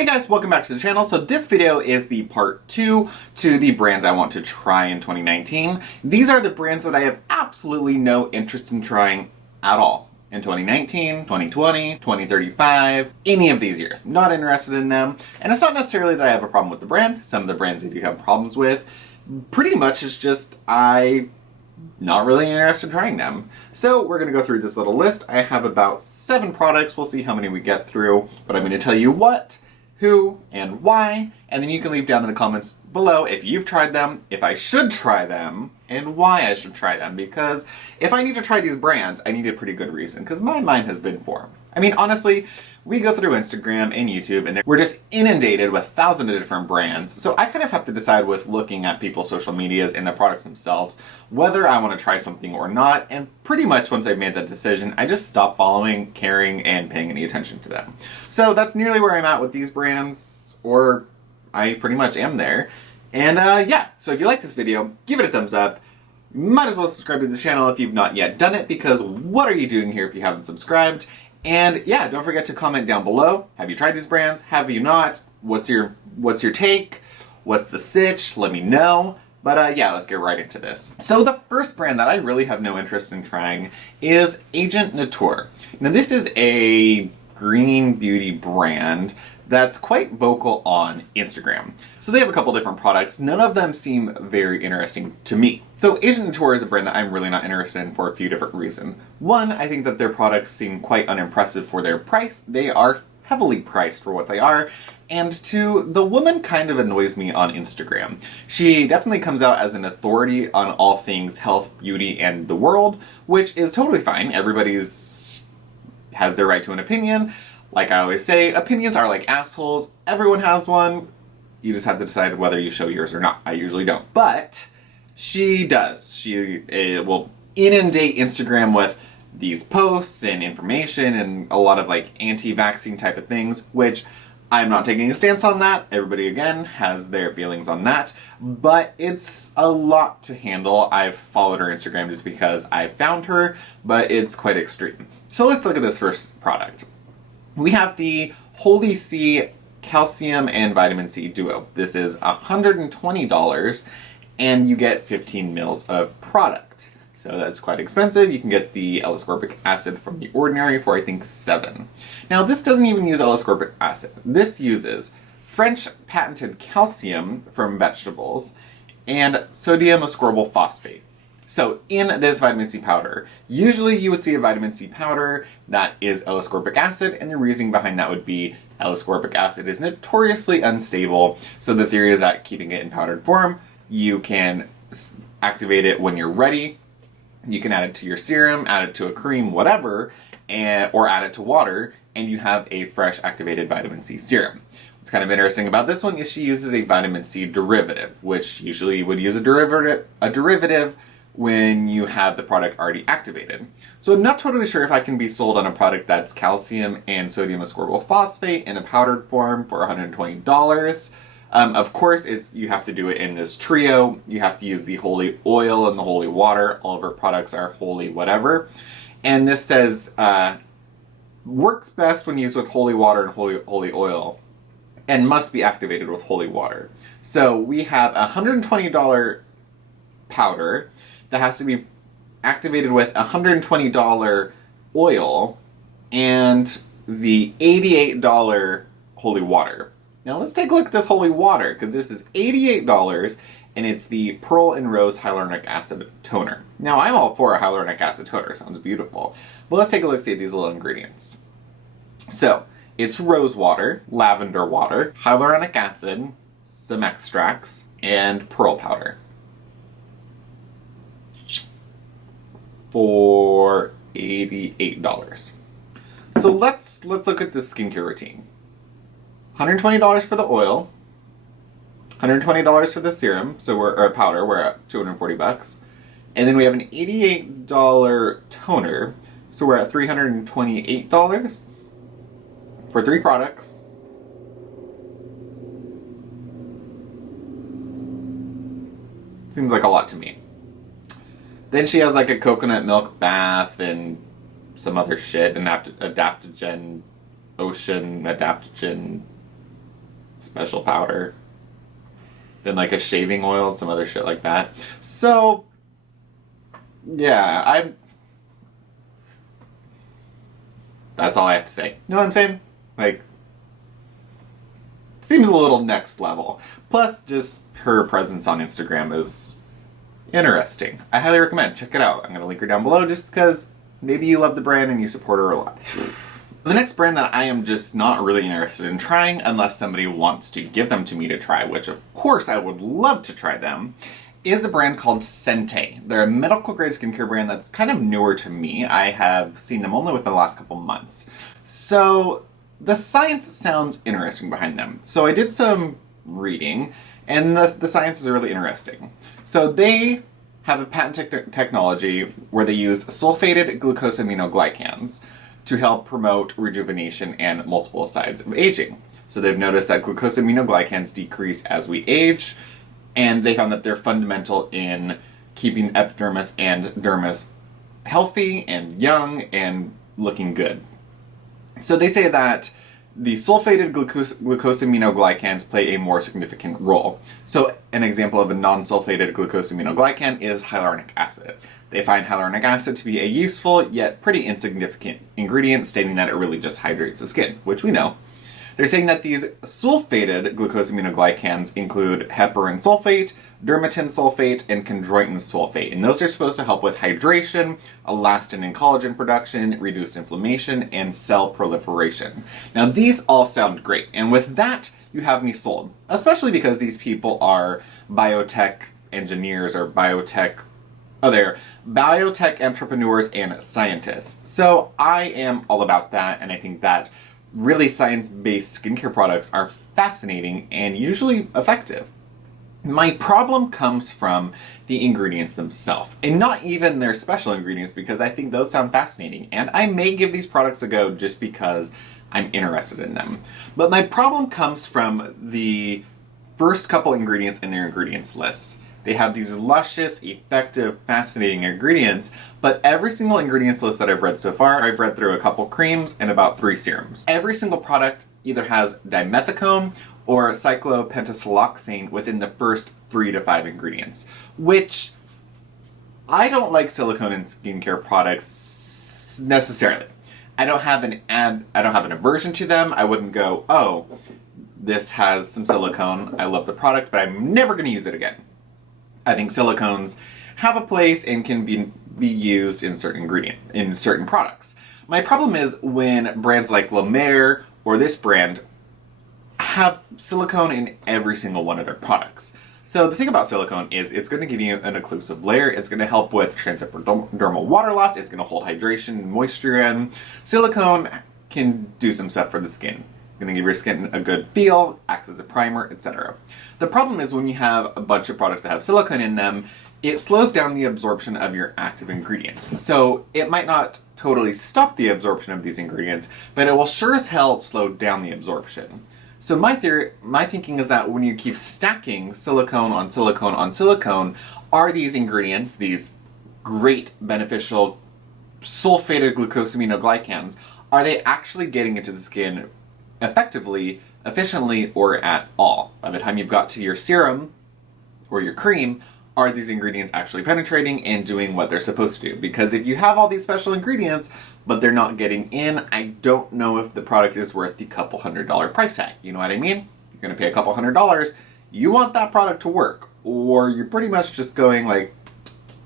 Hey guys, welcome back to the channel. So this video is the part 2 to the brands I want to try in 2019. These are the brands that I have absolutely no interest in trying at all in 2019, 2020, 2035, any of these years. Not interested in them. And it's not necessarily that I have a problem with the brand. Some of the brands I do have problems with. Pretty much it's just not really interested in trying them. So we're going to go through this little list. I have about 7 products. We'll see how many we get through. But I'm going to tell you what, who, and why, and then you can leave down in the comments below if you've tried them, if I should try them, and why I should try them. Because if I need to try these brands, I need a pretty good reason, because my mind has been formed. I mean, honestly, we go through Instagram and YouTube, and we're just inundated with thousands of different brands. So I kind of have to decide with looking at people's social medias and the products themselves, whether I want to try something or not. And pretty much once I've made that decision, I just stop following, caring, and paying any attention to them. So that's nearly where I'm at with these brands, or I pretty much am there. And yeah, so if you like this video, give it a thumbs up. You might as well subscribe to the channel if you've not yet done it, because what are you doing here if you haven't subscribed? And yeah, don't forget to comment down below. Have you tried these brands? Have you not? What's your take? What's the sitch? Let me know. But yeah, let's get right into this. So the first brand that I really have no interest in trying is Agent Nateur. Now this is a green beauty brand that's quite vocal on Instagram. So they have a couple different products. None of them seem very interesting to me. So Agent Nateur is a brand that I'm really not interested in for a few different reasons. One, I think that their products seem quite unimpressive for their price. They are heavily priced for what they are. And two, the woman kind of annoys me on Instagram. She definitely comes out as an authority on all things health, beauty, and the world, which is totally fine. Everybody's has their right to an opinion. Like I always say, opinions are like assholes. Everyone has one. You just have to decide whether you show yours or not. I usually don't. But she does. She will inundate Instagram with these posts and information and a lot of like anti-vaccine type of things, which I'm not taking a stance on that. Everybody, again, has their feelings on that. But it's a lot to handle. I've followed her Instagram just because I found her, but it's quite extreme. So let's look at this first product. We have the Holy C Calcium and Vitamin C Duo. This is $120 and you get 15 mils of product. So that's quite expensive. You can get the L-ascorbic acid from The Ordinary for I think $7. Now this doesn't even use L-ascorbic acid. This uses French patented calcium from vegetables and sodium ascorbyl phosphate. So in this vitamin C powder, usually you would see a vitamin C powder that is L-ascorbic acid, and the reasoning behind that would be L-ascorbic acid is notoriously unstable, so the theory is that keeping it in powdered form, you can activate it when you're ready. You can add it to your serum, add it to a cream, whatever, or add it to water, and you have a fresh activated vitamin C serum. What's kind of interesting about this one is she uses a vitamin C derivative, which usually you would use a derivative when you have the product already activated. So I'm not totally sure if I can be sold on a product that's calcium and sodium ascorbyl phosphate in a powdered form for $120. Of course, you have to do it in this trio. You have to use the holy oil and the holy water. All of our products are holy whatever. And this says, works best when used with holy water and holy oil, and must be activated with holy water. So we have a $120 powder that has to be activated with $120 oil and the $88 holy water. Now let's take a look at this holy water, because this is $88 and it's the Pearl and Rose Hyaluronic Acid Toner. Now I'm all for a hyaluronic acid toner, sounds beautiful. But let's take a look, see at these little ingredients. So it's rose water, lavender water, hyaluronic acid, some extracts, and pearl powder. For $88. So let's look at this skincare routine. $120 for the oil, $120 for the serum, so or powder, we're at $240. And then we have an $88 toner, so we're at $328 for 3 products. Seems like a lot to me. Then she has like a coconut milk bath and some other shit, and adaptogen, ocean adaptogen special powder, then like a shaving oil and some other shit like that. So yeah, that's all I have to say. You know what I'm saying? Like, seems a little next level. Plus, just her presence on Instagram is interesting. I highly recommend. Check it out. I'm going to link her down below just because maybe you love the brand and you support her a lot. The next brand that I am just not really interested in trying unless somebody wants to give them to me to try, which of course I would love to try them, is a brand called Sente. They're a medical grade skincare brand that's kind of newer to me. I have seen them only within the last couple months. So the science sounds interesting behind them. So I did some reading, and the science is really interesting. So they have a patented technology where they use sulfated glucosaminoglycans to help promote rejuvenation and multiple sides of aging. So they've noticed that glucosaminoglycans decrease as we age, and they found that they're fundamental in keeping epidermis and dermis healthy and young and looking good. So they say that the sulfated glucosaminoglycans play a more significant role. So an example of a non-sulfated glucosaminoglycan is hyaluronic acid. They find hyaluronic acid to be a useful yet pretty insignificant ingredient, stating that it really just hydrates the skin, which we know. They're saying that these sulfated glucosaminoglycans include heparin sulfate, dermatin sulfate, and chondroitin sulfate, and those are supposed to help with hydration, elastin and collagen production, reduced inflammation, and cell proliferation. Now these all sound great, and with that, you have me sold, especially because these people are biotech engineers or biotech entrepreneurs and scientists. So I am all about that, and I think that really science-based skincare products are fascinating and usually effective. My problem comes from the ingredients themselves, and not even their special ingredients, because I think those sound fascinating, and I may give these products a go just because I'm interested in them. But my problem comes from the first couple ingredients in their ingredients lists. They have these luscious, effective, fascinating ingredients, but every single ingredients list that I've read so far, I've read through a couple creams and about 3 serums. Every single product either has dimethicone or cyclopentasiloxane within the first 3 to 5 ingredients, which I don't like silicone in skincare products necessarily. I don't have an aversion to them. I wouldn't go, oh, this has some silicone, I love the product, but I'm never going to use it again. I think silicones have a place and can be used in certain products. My problem is when brands like Lemme or this brand have silicone in every single one of their products. So the thing about silicone is it's going to give you an occlusive layer, it's going to help with transepidermal water loss, it's going to hold hydration and moisture in. Silicone can do some stuff for the skin. Going to give your skin a good feel, act as a primer, etc. The problem is when you have a bunch of products that have silicone in them, it slows down the absorption of your active ingredients. So it might not totally stop the absorption of these ingredients, but it will sure as hell slow down the absorption. So my thinking is that when you keep stacking silicone on silicone on silicone, are these ingredients, these great beneficial sulfated glucosaminoglycans, are they actually getting into the skin effectively, efficiently, or at all? By the time you've got to your serum or your cream, are these ingredients actually penetrating and doing what they're supposed to do? Because if you have all these special ingredients, but they're not getting in, I don't know if the product is worth the couple $100 price tag. You know what I mean? You're gonna pay a couple $100, you want that product to work, or you're pretty much just going like,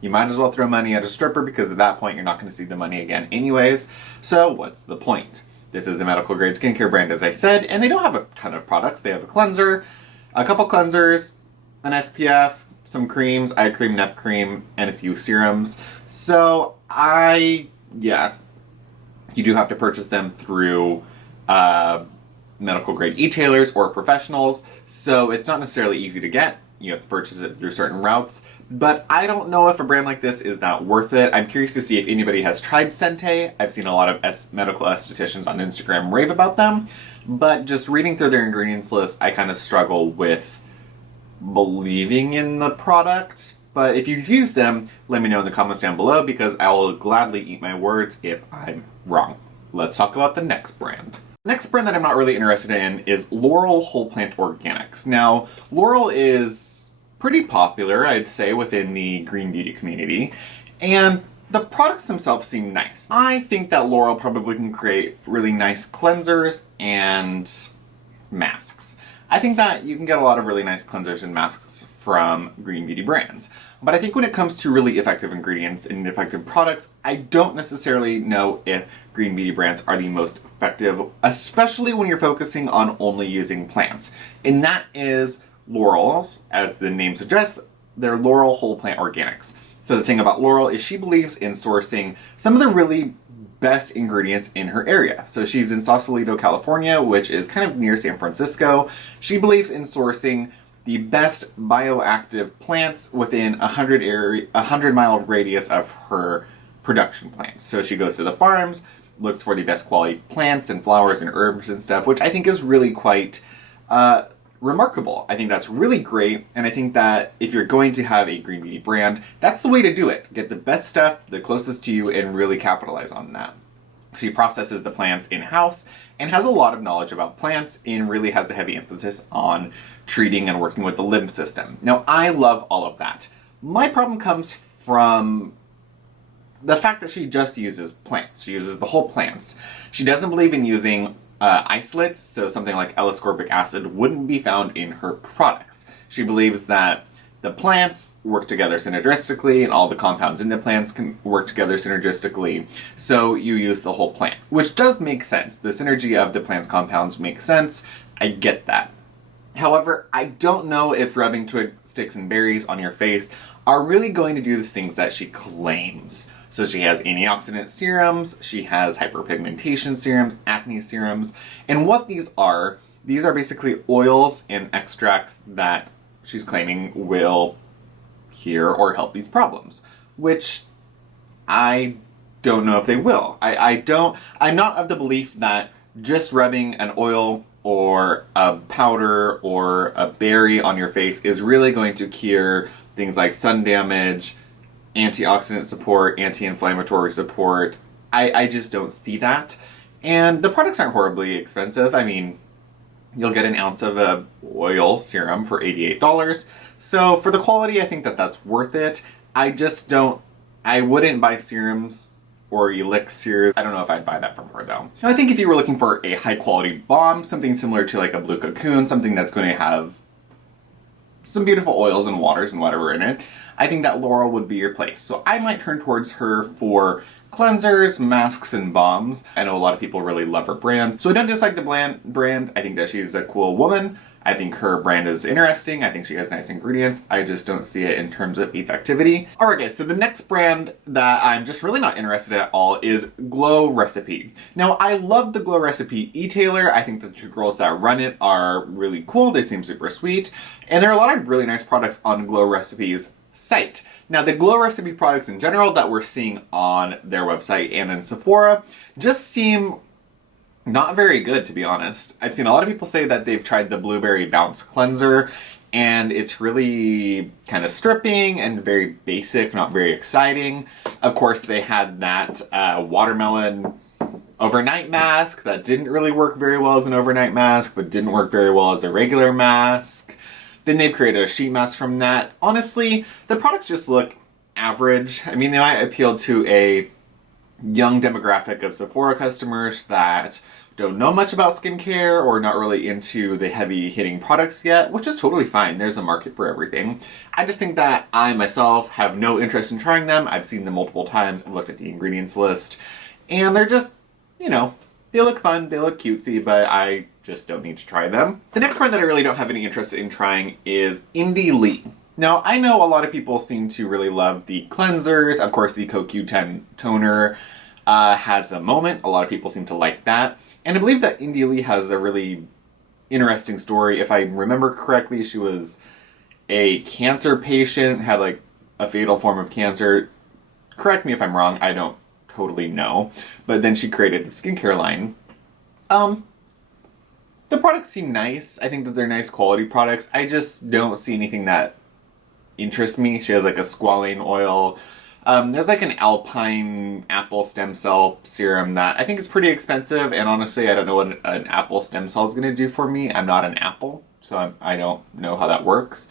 you might as well throw money at a stripper because at that point you're not gonna see the money again anyways, so what's the point? This is a medical grade skincare brand, as I said, and they don't have a ton of products. They have a cleanser, a couple cleansers, an SPF, some creams, eye cream, neck cream, and a few serums. So you do have to purchase them through medical grade e-tailers or professionals, so it's not necessarily easy to get. You have to purchase it through certain routes, but I don't know if a brand like this is not worth it. I'm curious to see if anybody has tried Sente. I've seen a lot of medical estheticians on Instagram rave about them, but just reading through their ingredients list, I kind of struggle with believing in the product. But if you've used them, let me know in the comments down below because I will gladly eat my words if I'm wrong. Let's talk about the next brand. Next brand that I'm not really interested in is Laurel Whole Plant Organics. Now, Laurel is pretty popular, I'd say, within the green beauty community, and the products themselves seem nice. I think that Laurel probably can create really nice cleansers and masks. I think that you can get a lot of really nice cleansers and masks from green beauty brands. But I think when it comes to really effective ingredients and effective products, I don't necessarily know if green beauty brands are the most effective, especially when you're focusing on only using plants. And that is Laurel's, as the name suggests, they're Laurel Whole Plant Organics. So the thing about Laurel is she believes in sourcing some of the really best ingredients in her area. So she's in Sausalito, California, which is kind of near San Francisco. She believes in sourcing the best bioactive plants within a 100-mile radius of her production plant. So she goes to the farms, looks for the best quality plants and flowers and herbs and stuff, which I think is really quite remarkable. I think that's really great, and I think that if you're going to have a green beauty brand, that's the way to do it. Get the best stuff, the closest to you, and really capitalize on that. She processes the plants in-house and has a lot of knowledge about plants and really has a heavy emphasis on treating and working with the lymph system. Now, I love all of that. My problem comes from the fact that she just uses plants. She uses the whole plants. She doesn't believe in using isolates, so something like L-ascorbic acid wouldn't be found in her products. She believes that the plants work together synergistically and all the compounds in the plants can work together synergistically, so you use the whole plant, which does make sense. The synergy of the plant's compounds makes sense. I get that. However, I don't know if rubbing twig sticks and berries on your face are really going to do the things that she claims. So she has antioxidant serums, she has hyperpigmentation serums, acne serums, and what these are basically oils and extracts that she's claiming will cure or help these problems, which I don't know if they will. I'm not of the belief that just rubbing an oil or a powder or a berry on your face is really going to cure things like sun damage, antioxidant support, anti-inflammatory support. I just don't see that. And the products aren't horribly expensive. I mean, you'll get an ounce of a oil serum for $88. So for the quality, I think that that's worth it. I wouldn't buy serums or elixirs. I don't know if I'd buy that from her though. I think if you were looking for a high quality balm, something similar to like a Blue Cocoon, something that's going to have some beautiful oils and waters and whatever in it, I think that Laurel would be your place. So I might turn towards her for cleansers, masks, and balms. I know a lot of people really love her brand. So I don't dislike the brand. I think that she's a cool woman. I think her brand is interesting. I think she has nice ingredients. I just don't see it in terms of effectivity. Alright guys, so the next brand that I'm just really not interested in at all is Glow Recipe. Now, I love the Glow Recipe e-tailer. I think the two girls that run it are really cool. They seem super sweet. And there are a lot of really nice products on Glow Recipe's site. Now, the Glow Recipe products in general that we're seeing on their website and in Sephora just seem not very good, to be honest. I've seen a lot of people say that they've tried the Blueberry Bounce Cleanser, and it's really kind of stripping and very basic, not very exciting. Of course, they had that watermelon overnight mask that didn't really work very well as an overnight mask, but didn't work very well as a regular mask. Then they've created a sheet mask from that. Honestly, the products just look average. I mean, they might appeal to a young demographic of Sephora customers that don't know much about skincare or not really into the heavy hitting products yet, which is totally fine. There's a market for everything. I just think that I myself have no interest in trying them. I've seen them multiple times. I've looked at the ingredients list and they're just, you know, they look fun, they look cutesy, but I just don't need to try them. The next brand that I really don't have any interest in trying is Lee. Now, I know a lot of people seem to really love the cleansers. Of course, the CoQ10 toner has a moment. A lot of people seem to like that. And I believe that Lee has a really interesting story. If I remember correctly, she was a cancer patient, had like a fatal form of cancer. Correct me if I'm wrong, I don't totally know. But then she created the skincare line. The products seem nice. I think that they're nice quality products. I just don't see anything that interests me. She has like a squalane oil, There's like an alpine apple stem cell serum that I think is pretty expensive, and honestly I don't know what an apple stem cell is going to do for me. I'm not an apple, so I don't know how that works.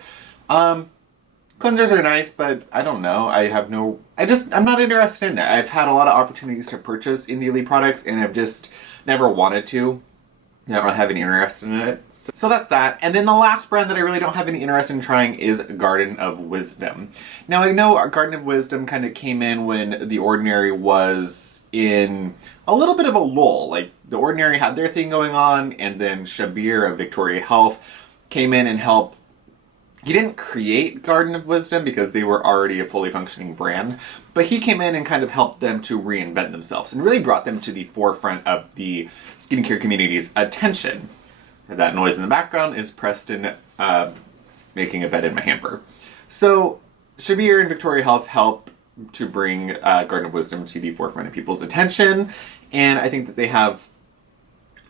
Cleansers are nice, but I don't know. I'm not interested in that. I've had a lot of opportunities to purchase Indie Lee products, and I've just never wanted to. I don't have any interest in it. So that's that. And then the last brand that I really don't have any interest in trying is Garden of Wisdom. Now I know our Garden of Wisdom kind of came in when The Ordinary was in a little bit of a lull. Like, The Ordinary had their thing going on, and then Shabir of Victoria Health came in and helped. He didn't create Garden of Wisdom because they were already a fully functioning brand, but he came in and kind of helped them to reinvent themselves and really brought them to the forefront of the skincare community's attention. That noise in the background is Preston making a bed in my hamper. So Shabir and Victoria Health help to bring Garden of Wisdom to the forefront of people's attention, and I think that they have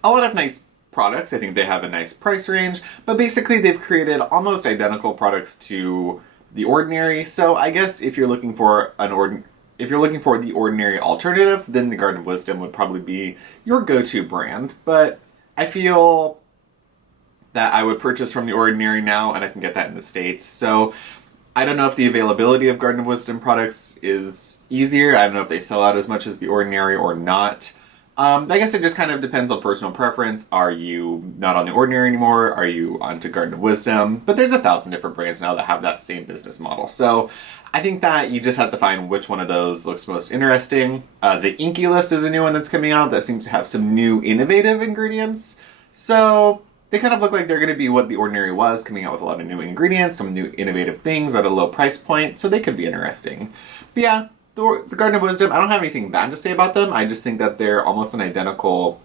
a lot of nice products. I think they have a nice price range, but basically they've created almost identical products to The Ordinary. So I guess if you're looking for the Ordinary alternative, then the Garden of Wisdom would probably be your go-to brand. But I feel that I would purchase from The Ordinary now, and I can get that in the States. So I don't know if the availability of Garden of Wisdom products is easier. I don't know if they sell out as much as The Ordinary or not. I guess it just kind of depends on personal preference. Are you not on The Ordinary anymore? Are you onto Garden of Wisdom? But there's 1,000 different brands now that have that same business model. So I think that you just have to find which one of those looks most interesting. The Inky List is a new one that's coming out that seems to have some new innovative ingredients. So they kind of look like they're going to be what The Ordinary was, coming out with a lot of new ingredients, some new innovative things at a low price point. So they could be interesting. But yeah. The Garden of Wisdom, I don't have anything bad to say about them. I just think that they're almost an identical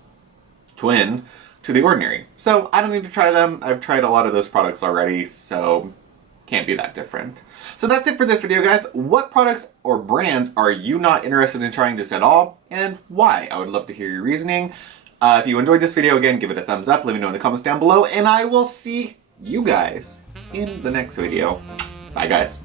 twin to The Ordinary. So I don't need to try them. I've tried a lot of those products already, so can't be that different. So that's it for this video, guys. What products or brands are you not interested in trying just at all, and why? I would love to hear your reasoning. If you enjoyed this video, again, give it a thumbs up. Let me know in the comments down below, and I will see you guys in the next video. Bye, guys.